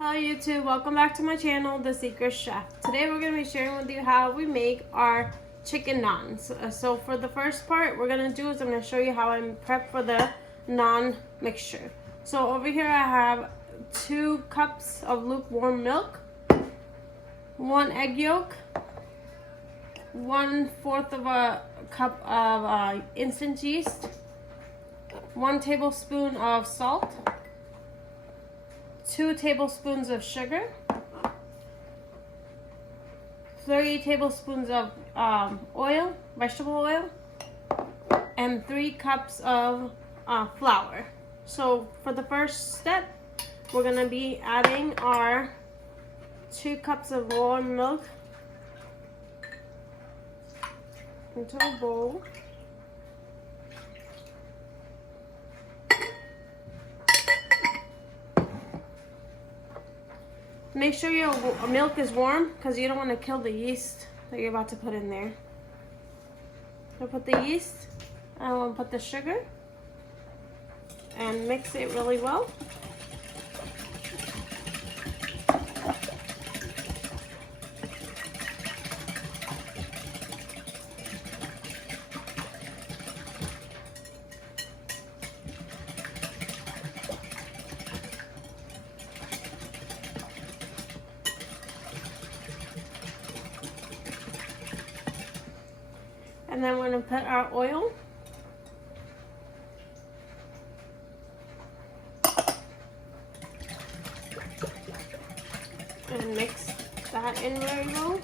Hello YouTube, welcome back to my channel, The Secret Chef. Today we're going to be sharing with you how we make our chicken naans. So for the first part, we're going to do is I'm going to show you how I prep for the naan mixture. So over here I have 2 cups of lukewarm milk, 1 egg yolk, 1/4 of a cup of instant yeast, 1 tablespoon of salt, 2 tablespoons of sugar, 3 tablespoons of oil, vegetable oil, and 3 cups of flour. So for the first step, we're going to be adding our 2 cups of warm milk into a bowl. Make sure your milk is warm because you don't want to kill the yeast that you're about to put in there. So put the yeast, and we'll put the sugar and mix it really well. And then we're going to put our oil. And mix that in very well.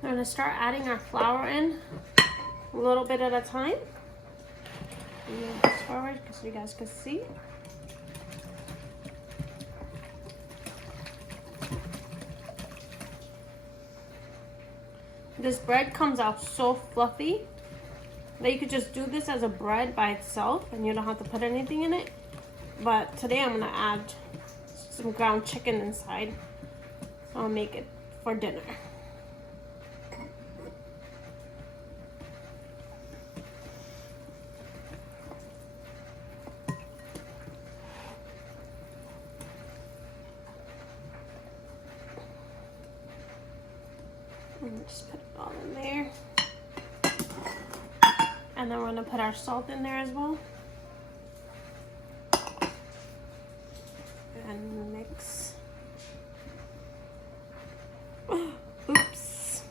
We're going to start adding our flour in a little bit at a time. Move this forward so you guys can see. This bread comes out so fluffy that you could just do this as a bread by itself and you don't have to put anything in it. But today I'm going to add some ground chicken inside. I'll make it for dinner. And just put it all in there. And then we're going to put our salt in there as well. And mix. Oops.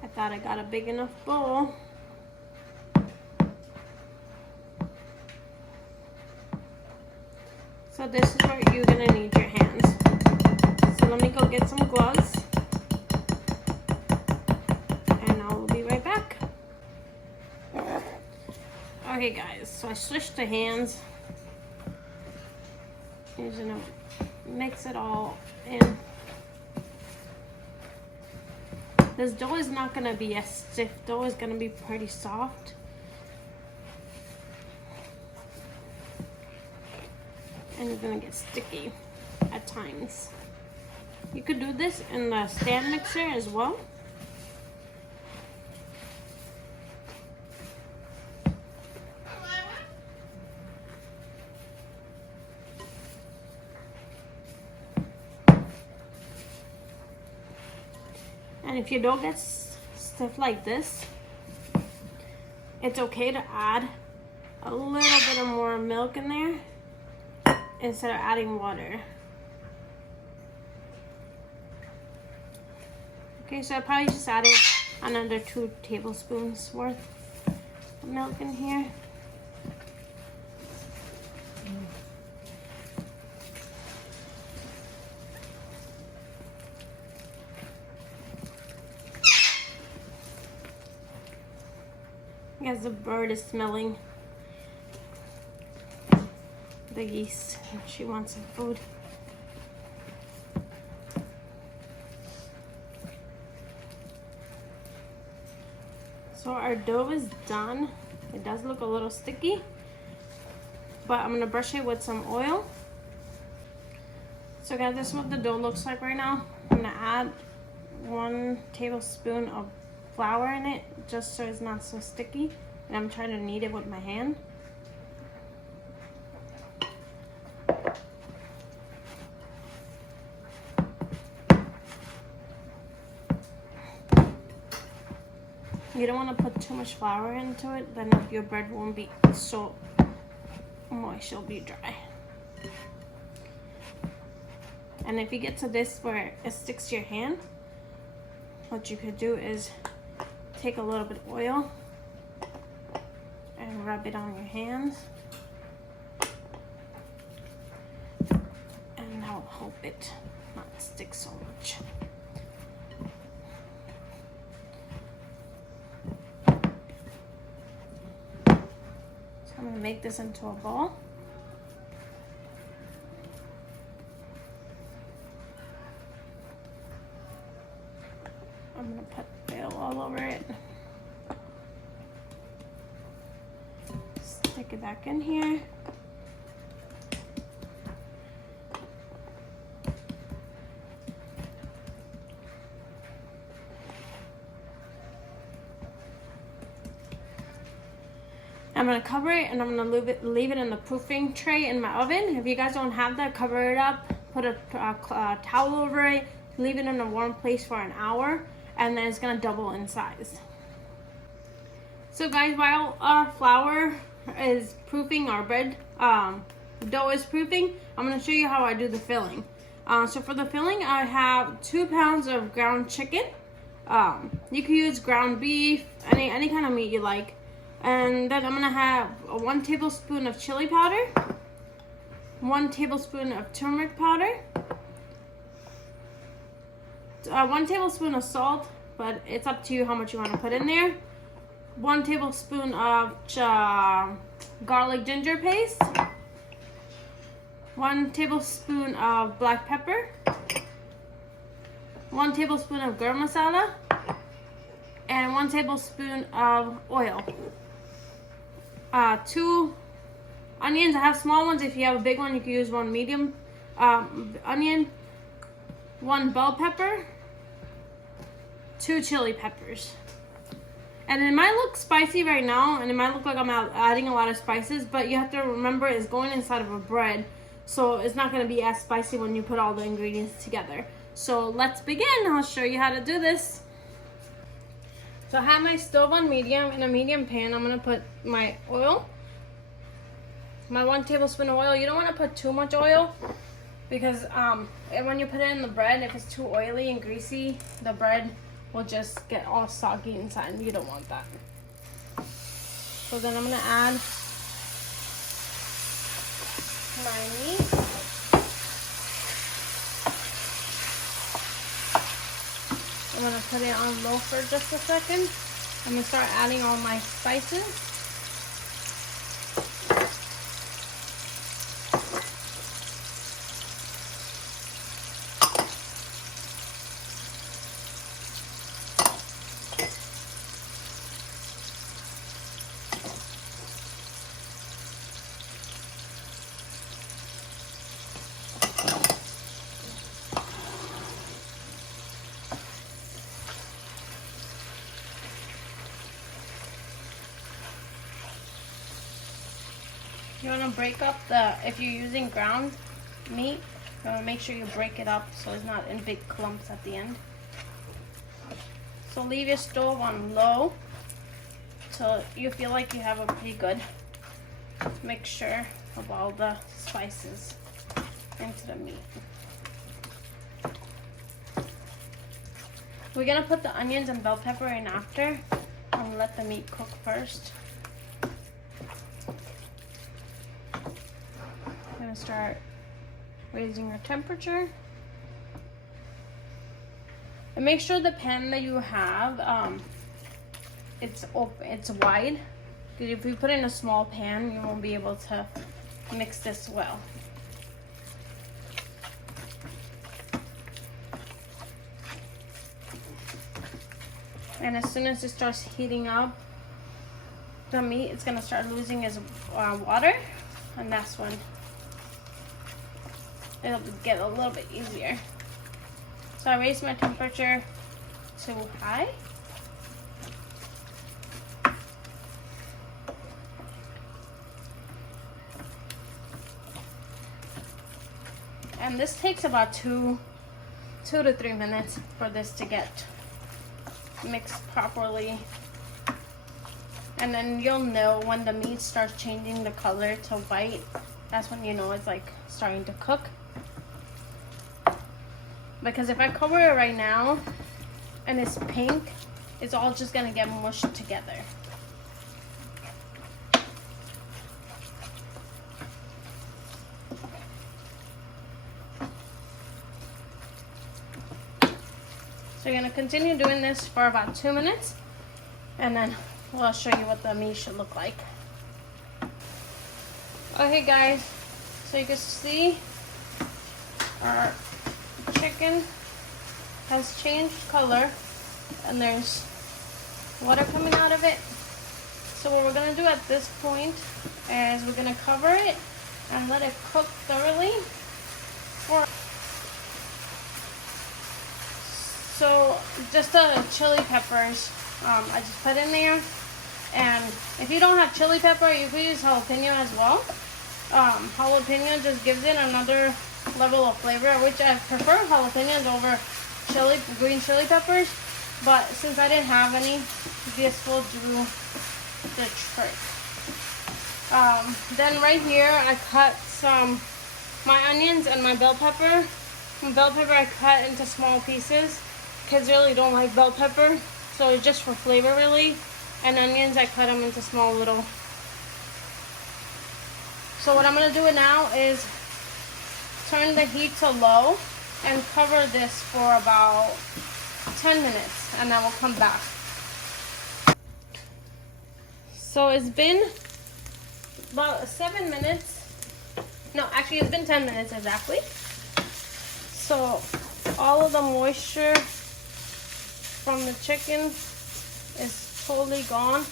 I thought I got a big enough bowl. So this is where you're going to need your hands. So let me go get some gloves. And I'll be right back. Okay guys, so I switched to hands. I'm just going to mix it all in. This dough is not going to be a stiff dough. It's going to be pretty soft. And it's gonna get sticky at times. You could do this in the stand mixer as well. And if your dough gets stiff like this, it's okay to add a little bit of more milk in there instead of adding water. Okay, so I probably just added another 2 tablespoons worth of milk in here. I guess the bird is smelling the yeast. She wants some food. So our dough is done. It does look a little sticky, but I'm gonna brush it with some oil. So guys, this is what the dough looks like right now. I'm gonna add 1 tablespoon of flour in it, just so it's not so sticky. And I'm trying to knead it with my hand. You don't want to put too much flour into it, then your bread won't be so moist, it'll be dry. And if you get to this where it sticks to your hand, what you could do is take a little bit of oil and rub it on your hands, and that will help it not stick so much. So I'm going to make this into a ball. I'm going to put oil all over it. Stick it back in here. I'm going to cover it, and I'm going to leave it in the proofing tray in my oven. If you guys don't have that, cover it up, put a towel over it, leave it in a warm place for an hour, and then it's going to double in size. So guys, while our flour is proofing, our bread dough is proofing, I'm going to show you how I do the filling. So for the filling, I have 2 pounds of ground chicken. You can use ground beef, any kind of meat you like. And then I'm going to have 1 tablespoon of chili powder, 1 tablespoon of turmeric powder, 1 tablespoon of salt, but it's up to you how much you want to put in there, 1 tablespoon of garlic ginger paste, 1 tablespoon of black pepper, 1 tablespoon of garam masala, and 1 tablespoon of oil. 2 onions. I have small ones. If you have a big one, you can use 1 medium onion, 1 bell pepper, 2 chili peppers. And it might look spicy right now, and it might look like I'm adding a lot of spices, but you have to remember it's going inside of a bread, so it's not going to be as spicy when you put all the ingredients together. So let's begin. I'll show you how to do this. So I have my stove on medium. In a medium pan, I'm going to put my oil, my 1 tablespoon of oil. You don't want to put too much oil, because when you put it in the bread, if it's too oily and greasy, the bread will just get all soggy inside, and you don't want that. So then I'm going to add my meat. I'm going to put it on low for just a second. I'm going to start adding all my spices. You want to break up if you're using ground meat, you want to make sure you break it up so it's not in big clumps at the end. So leave your stove on low till you feel like you have a pretty good mixture of all the spices into the meat. We're going to put the onions and bell pepper in after and let the meat cook first. I'm going to start raising your temperature. And make sure the pan that you have, it's open, it's wide. Because if you put it in a small pan, you won't be able to mix this well. And as soon as it starts heating up, the meat is going to start losing its water. and that's when it'll get a little bit easier. So I raised my temperature to high. And this takes about 2 to 3 minutes for this to get mixed properly. And then you'll know when the meat starts changing the color to white. That's when you know it's like starting to cook. Because if I cover it right now and it's pink, it's all just gonna get mushed together. So you're gonna continue doing this for about 2 minutes, and then we'll show you what the meat should look like. Okay guys, so you can see our chicken has changed color and there's water coming out of it. So what we're gonna do at this point is we're gonna cover it and let it cook thoroughly for. So just the chili peppers, I just put in there, and if you don't have chili pepper, you could use jalapeno as well. Jalapeno just gives it another level of flavor, which I prefer jalapenos over green chili peppers, but since I didn't have any, this will do the trick. Then right here I cut my onions and my bell pepper. Bell pepper I cut into small pieces. Kids really don't like bell pepper, so it's just for flavor really. And onions, I cut them into small little. So what I'm gonna do now is turn the heat to low and cover this for about 10 minutes, and then we'll come back. So it's been about 7 minutes. No, actually it's been 10 minutes exactly. So all of the moisture from the chicken is totally gone.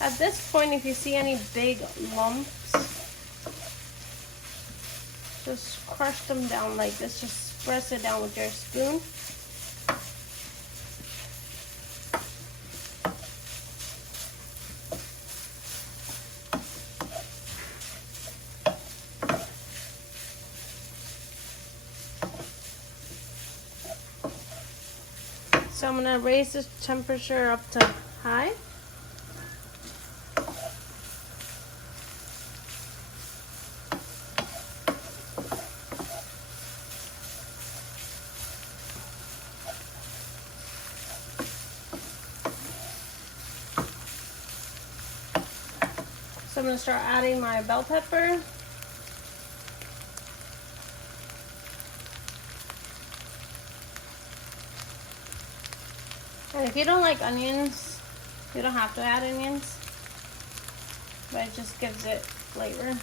At this point, if you see any big lumps, just crush them down like this. Just press it down with your spoon. So I'm gonna raise the temperature up to high. So I'm gonna start adding my bell pepper. And if you don't like onions, you don't have to add onions, but it just gives it flavor.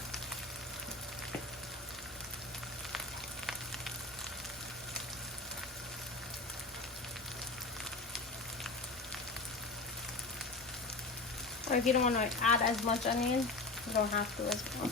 Or if you don't want to add as much onion, you don't have to as well.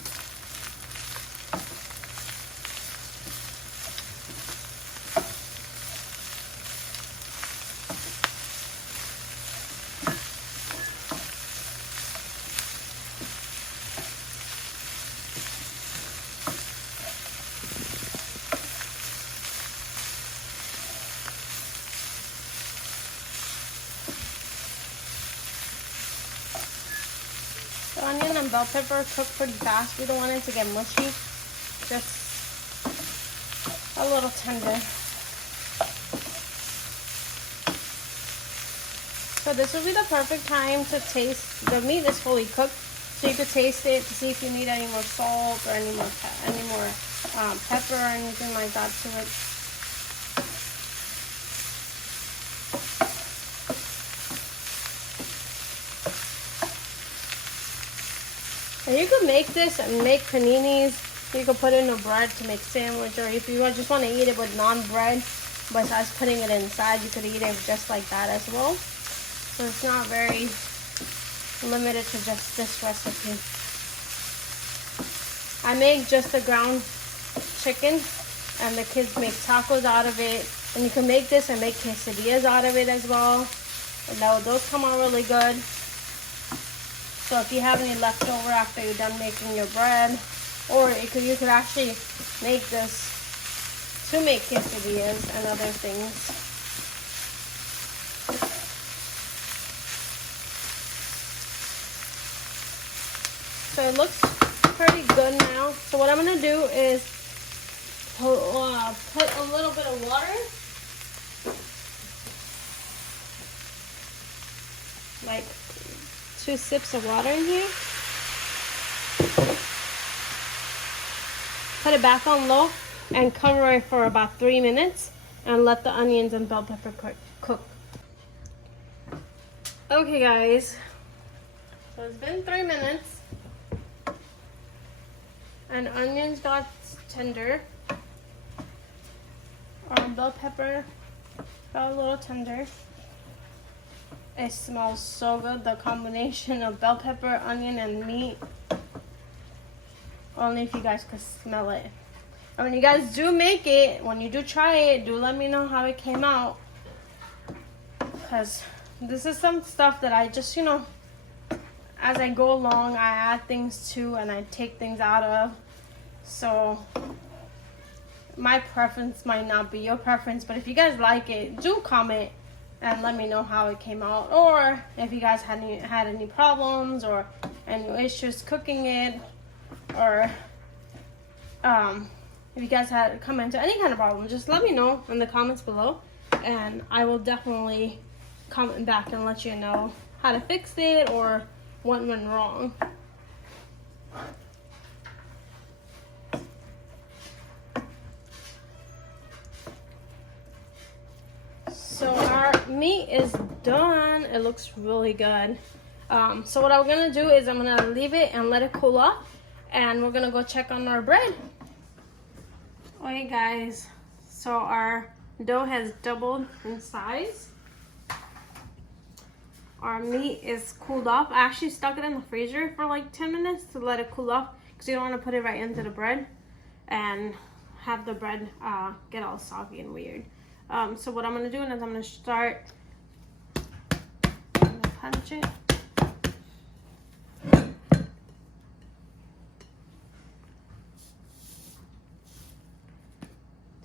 The onion and bell pepper cook pretty fast. We don't want it to get mushy, just a little tender. So this will be the perfect time to taste. The meat is fully cooked, so you could taste it to see if you need any more salt or any more pepper or anything like that to it. And you could make this and make paninis. You could put it in a bread to make sandwich, or if you just want to eat it with non-bread, besides putting it inside, you could eat it just like that as well. So it's not very limited to just this recipe. I make just the ground chicken, and the kids make tacos out of it. And you can make this and make quesadillas out of it as well. And those come out really good. So if you have any leftover after you're done making your bread, or you could actually make this to make quesadillas and other things. So it looks pretty good now. So what I'm gonna do is put a little bit of water, like 2 sips of water in here. Put it back on low and cover it for about 3 minutes and let the onions and bell pepper cook. Okay guys, so it's been 3 minutes and onions got tender. Bell pepper got a little tender. It smells so good, the combination of bell pepper, onion, and meat. Only if you guys could smell it. And when you guys do make it, when you do try it, do let me know how it came out. Because this is some stuff that I just, as I go along, I add things to and I take things out of. So my preference might not be your preference, but if you guys like it, do comment and let me know how it came out, or if you guys had any problems or any issues cooking it, or if you guys had come into any kind of problem, just let me know in the comments below, and I will definitely comment back and let you know how to fix it or what went wrong. So our meat is done. It looks really good. So what I'm gonna do is I'm gonna leave it and let it cool off, and we're gonna go check on our bread. Okay guys, so our dough has doubled in size. Our meat is cooled off. I actually stuck it in the freezer for like 10 minutes to let it cool off, because you don't want to put it right into the bread and have the bread get all soggy and weird. So what I'm going to do is I'm going to start, I'm going to punch it.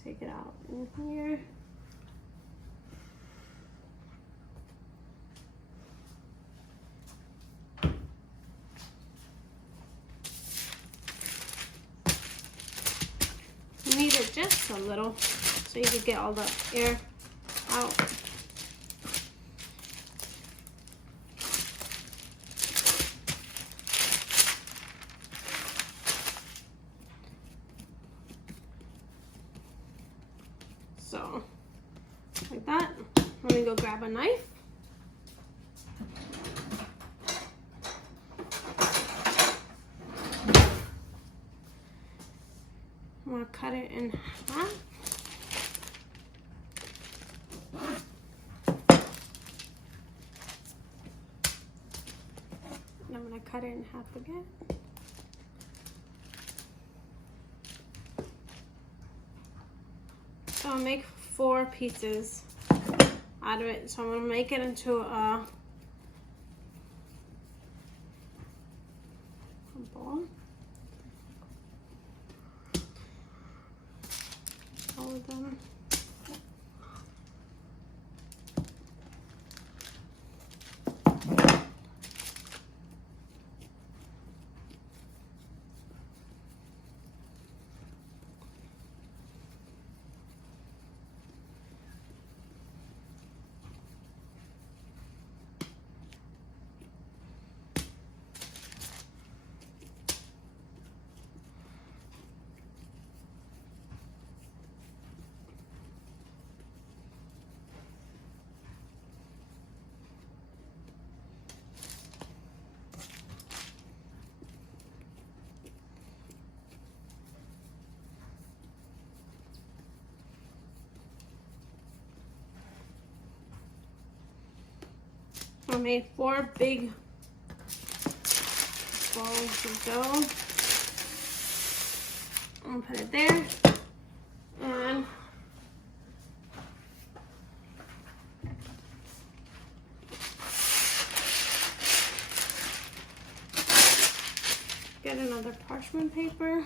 Take it out in here. Knead it just a little so you can get all the air out. So, like that. Let me go grab a knife. I'm gonna cut it in half. And I'm gonna cut it in half again. So I'll make 4 pieces out of it. So I'm gonna make it into a ball. All of them. I made 4 big balls of dough. I'm gonna put it there. And get another parchment paper.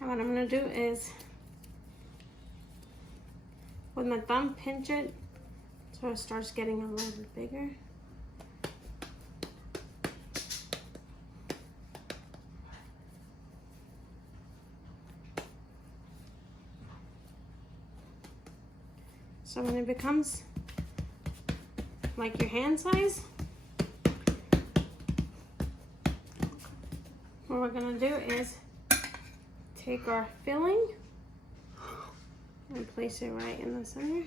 And what I'm gonna do is, with my thumb, pinch it so it starts getting a little bit bigger. So when it becomes like your hand size, what we're gonna do is take our filling and place it right in the center.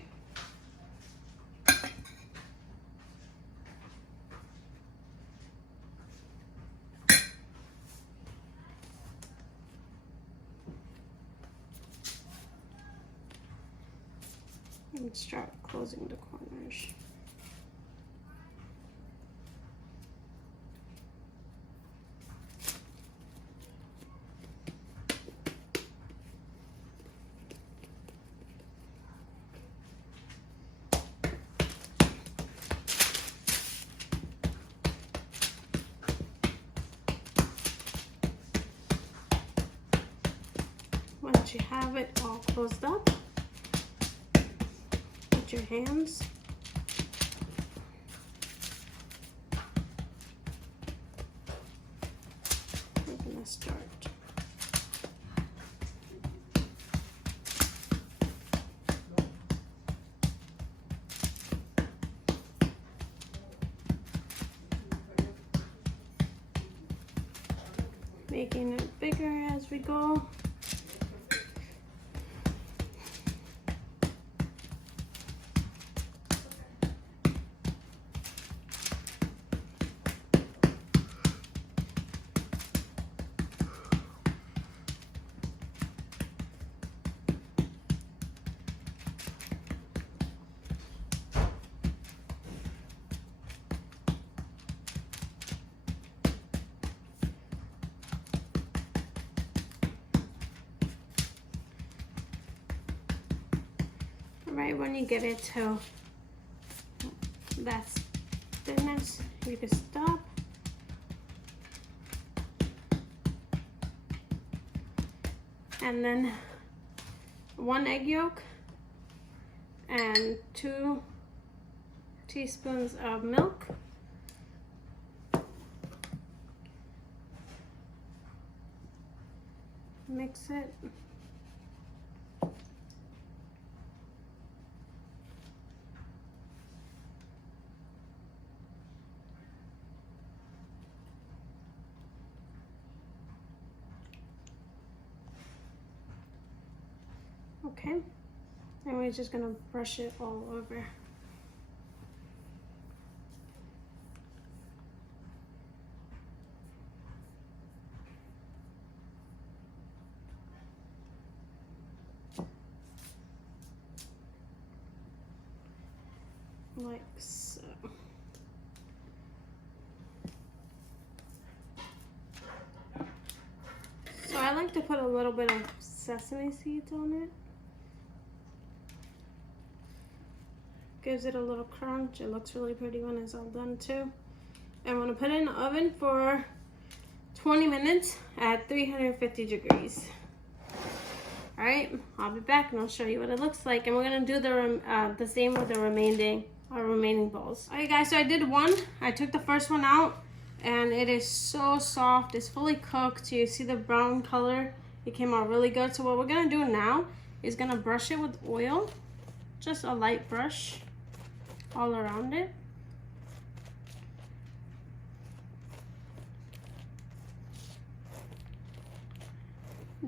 And start closing the corners. Once you have it all closed up, with your hands, we're gonna start. Making it bigger as we go. Right when you get it to that thickness, you can stop. And then 1 egg yolk and 2 teaspoons of milk. Mix it. Okay, and we're just gonna brush it all over. Like so. So I like to put a little bit of sesame seeds on it. Gives it a little crunch. It looks really pretty when it's all done too. I'm gonna put it in the oven for 20 minutes at 350 degrees. All right, I'll be back and I'll show you what it looks like. And we're gonna do the same with the remaining bowls. All right, guys. So I did one. I took the first one out, and it is so soft. It's fully cooked. You see the brown color. It came out really good. So what we're gonna do now is gonna brush it with oil, just a light brush all around it.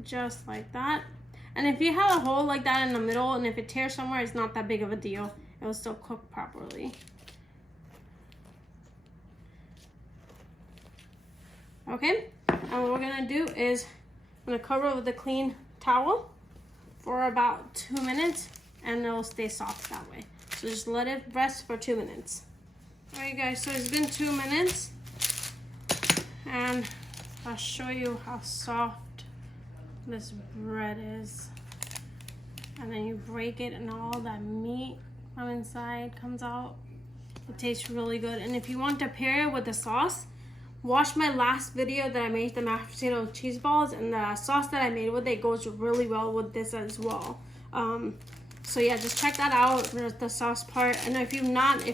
Just like that. And if you have a hole like that in the middle, and if it tears somewhere, it's not that big of a deal. It will still cook properly. Okay, and what we're gonna do is I'm gonna cover it with a clean towel for about 2 minutes, and it'll stay soft that way. So just let it rest for 2 minutes. Alright guys, so it's been 2 minutes. And I'll show you how soft this bread is. And then you break it and all that meat from inside comes out. It tastes really good. And if you want to pair it with the sauce, watch my last video that I made the mashed potato cheese balls, and the sauce that I made with it goes really well with this as well. So yeah, just check that out, the sauce part. And if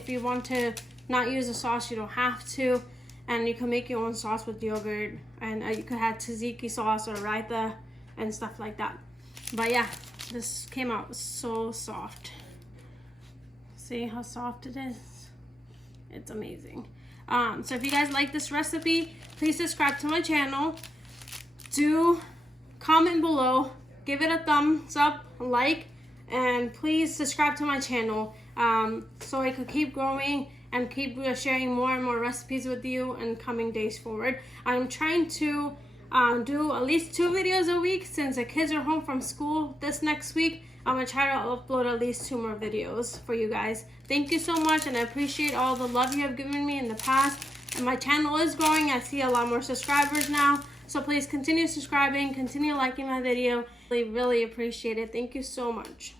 you want to not use the sauce, you don't have to. And you can make your own sauce with yogurt, and you could have tzatziki sauce or raita and stuff like that. But yeah, this came out so soft. See how soft it is? It's amazing. So if you guys like this recipe, please subscribe to my channel. Do comment below, give it a thumbs up, like, and please subscribe to my channel so I could keep growing and keep sharing more and more recipes with you in coming days forward. I'm trying to do at least 2 videos a week since the kids are home from school this next week. I'm gonna try to upload at least 2 more videos for you guys. Thank you so much, and I appreciate all the love you have given me in the past. And my channel is growing. I see a lot more subscribers now. So please continue subscribing, continue liking my video. I really appreciate it. Thank you so much.